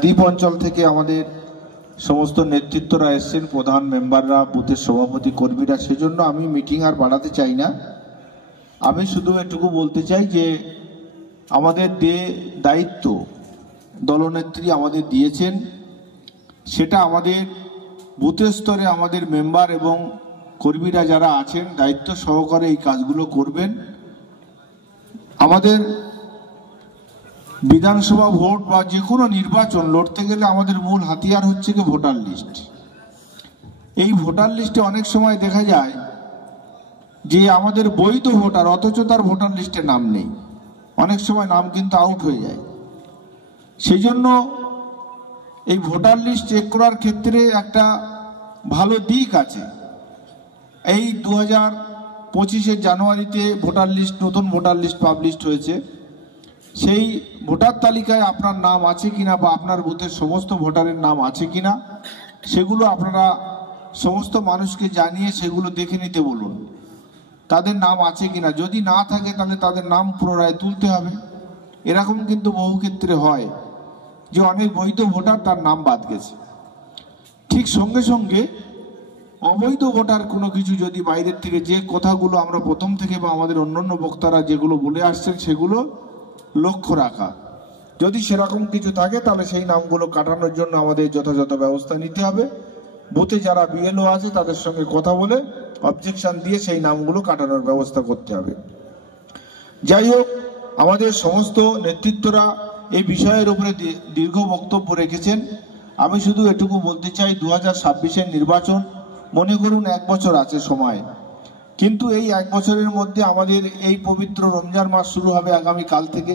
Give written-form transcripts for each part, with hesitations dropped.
দ্বীপ অঞ্চল থেকে আমাদের সমস্ত নেতৃত্বরা এসেছেন, প্রধান মেম্বাররা, বুথের সভাপতি, কর্মীরা। সেজন্য আমি মিটিং আর বাড়াতে চাই না। আমি শুধু এটুকু বলতে চাই যে আমাদের দায়িত্ব দলনেত্রী আমাদের দিয়েছেন, সেটা আমাদের বুথের স্তরে আমাদের মেম্বার এবং কর্মীরা যারা আছেন দায়িত্ব সহকারে এই কাজগুলো করবেন। আমাদের বিধানসভা ভোট বা যে কোনো নির্বাচন লড়তে গেলে আমাদের মূল হাতিয়ার হচ্ছে কি ভোটার লিস্ট। এই ভোটার লিস্টে অনেক সময় দেখা যায় যে আমাদের বৈধ ভোটার অথচ তার ভোটার লিস্টে নাম নেই, অনেক সময় নাম কিন্তু আউট হয়ে যায়। সেই জন্য এই ভোটার লিস্ট চেক করার ক্ষেত্রে একটা ভালো দিক আছে। এই 2025 জানুয়ারিতে ভোটার লিস্ট, নতুন ভোটার লিস্ট পাবলিশ হয়েছে। সেই ভোটার তালিকায় আপনার নাম আছে কিনা বা আপনার বুথের সমস্ত ভোটারের নাম আছে কিনা সেগুলো আপনারা সমস্ত মানুষকে জানিয়ে সেগুলো দেখে নিতে বলুন, তাদের নাম আছে কিনা। যদি না থাকে তাহলে তাদের নাম পুনরায় তুলতে হবে। এরকম কিন্তু বহু ক্ষেত্রে হয় যে অনেক বৈধ ভোটার তার নাম বাদ গেছে। ঠিক সঙ্গে সঙ্গে অবৈধ ভোটার কোনো কিছু যদি বাইরের থেকে, যে কথাগুলো আমরা প্রথম থেকে বা আমাদের অন্যান্য বক্তারা যেগুলো বলে আসছেন সেগুলো লক্ষ্য রাখা। যদি সেরকম কিছু থাকে তাহলে সেই নামগুলো কাটানোর জন্য আমাদের যথাযথ ব্যবস্থা নিতে হবে। বুথে যারা বিএলও আছে তাদের সঙ্গে কথা বলে অবজেকশন দিয়ে সেই নামগুলো কাটানোর ব্যবস্থা করতে হবে। যাই হোক, আমাদের সমস্ত নেতৃত্বরা এই বিষয়ের উপরে দীর্ঘ বক্তব্য রেখেছেন। আমি শুধু এটুকু বলতে চাই, 2026 নির্বাচন, মনে করুন 1 বছর আছে সময়, কিন্তু এই 1 বছরের মধ্যে আমাদের এই পবিত্র রমজান মাস শুরু হবে আগামীকাল থেকে।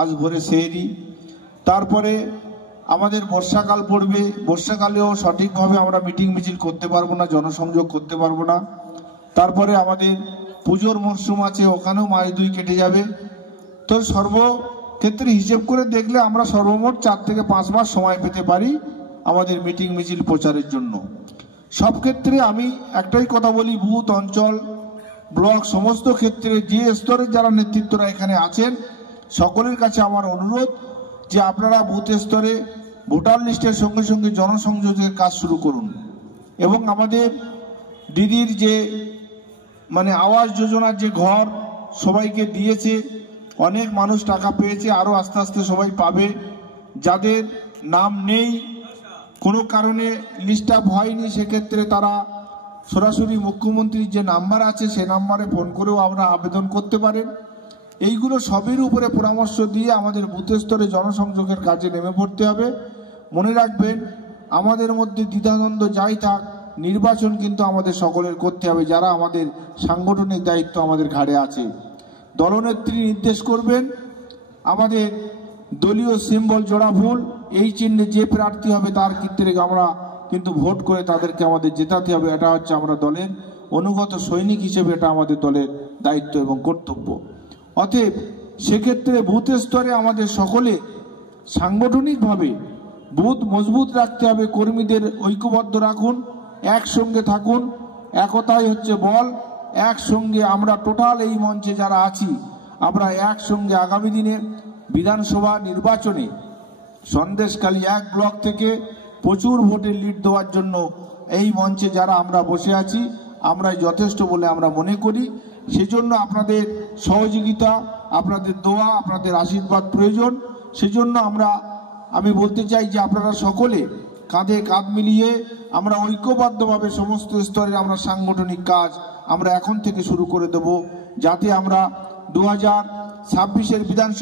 আজ ভোরে সেহরি, তারপরে আমাদের বর্ষাকাল পড়বে। বর্ষাকালেও সঠিকভাবে আমরা মিটিং মিছিল করতে পারবো না, জনসংযোগ করতে পারবো না। তারপরে আমাদের পুজোর মরশুম আছে, ওখানেও মাস 2 কেটে যাবে। তো সর্বক্ষেত্রে হিসেব করে দেখলে আমরা সর্বমোট 4 থেকে 5 মাস সময় পেতে পারি আমাদের মিটিং মিছিল প্রচারের জন্য। সব ক্ষেত্রে আমি একটাই কথা বলি, বুথ, অঞ্চল, ব্লক, সমস্ত ক্ষেত্রে যে স্তরের যারা নেতৃত্বরা এখানে আছেন সকলের কাছে আমার অনুরোধ যে আপনারা বুথ স্তরে ভোটার লিস্টের সঙ্গে সঙ্গে জনসংযোগের কাজ শুরু করুন। এবং আমাদের দিদির যে আবাস যোজনার যে ঘর সবাইকে দিয়েছে, অনেক মানুষ টাকা পেয়েছে, আরও আস্তে আস্তে সবাই পাবে। যাদের নাম নেই, কোনো কারণে লিস্ট আপ হয়নি, সেক্ষেত্রে তারা সরাসরি মুখ্যমন্ত্রীর যে নাম্বার আছে সে নাম্বারে ফোন করেও আমরা আবেদন করতে পারেন। এইগুলো সবের উপরে পরামর্শ দিয়ে আমাদের বুথ স্তরে জনসংযোগের কাজে নেমে পড়তে হবে। মনে রাখবেন, আমাদের মধ্যে দ্বিধাদ্বন্দ্ব যাই থাক, নির্বাচন কিন্তু আমাদের সকলের করতে হবে, যারা আমাদের সাংগঠনিক দায়িত্ব আমাদের ঘাড়ে আছে। দলনেত্রী নির্দেশ করবেন, আমাদের দলীয় সিম্বল জোড়া ফুল, এই চিহ্নে যে প্রার্থী হবে তার ক্ষেত্রে আমরা কিন্তু ভোট করে তাদেরকে আমাদের জেতাতে হবে। এটা হচ্ছে আমরা দলের অনুগত সৈনিক হিসেবে এটা আমাদের দলের দায়িত্ব এবং কর্তব্য। অতএব সেক্ষেত্রে বুথ স্তরে আমাদের সকলে সাংগঠনিকভাবে বুথ মজবুত রাখতে হবে। কর্মীদের ঐক্যবদ্ধ রাখুন, একসঙ্গে থাকুন, একতাই হচ্ছে বল। একসঙ্গে আমরা টোটাল এই মঞ্চে যারা আছি আমরা একসঙ্গে আগামী দিনে বিধানসভা নির্বাচনে সন্দেশখালী 1 ব্লক থেকে প্রচুর ভোটে লিড দেওয়ার জন্য এই মঞ্চে যারা আমরা বসে আছি আমরাই যথেষ্ট বলে আমরা মনে করি। সেজন্য আপনাদের সহযোগিতা, আপনাদের দোয়া, আপনাদের আশীর্বাদ প্রয়োজন। সেজন্য আমি বলতে চাই যে আপনারা সকলে কাঁধে কাঁধ মিলিয়ে আমরা ঐক্যবদ্ধভাবে সমস্ত স্তরে আমরা সাংগঠনিক কাজ আমরা এখন থেকে শুরু করে দেব, যাতে আমরা 2026 বিধানসভা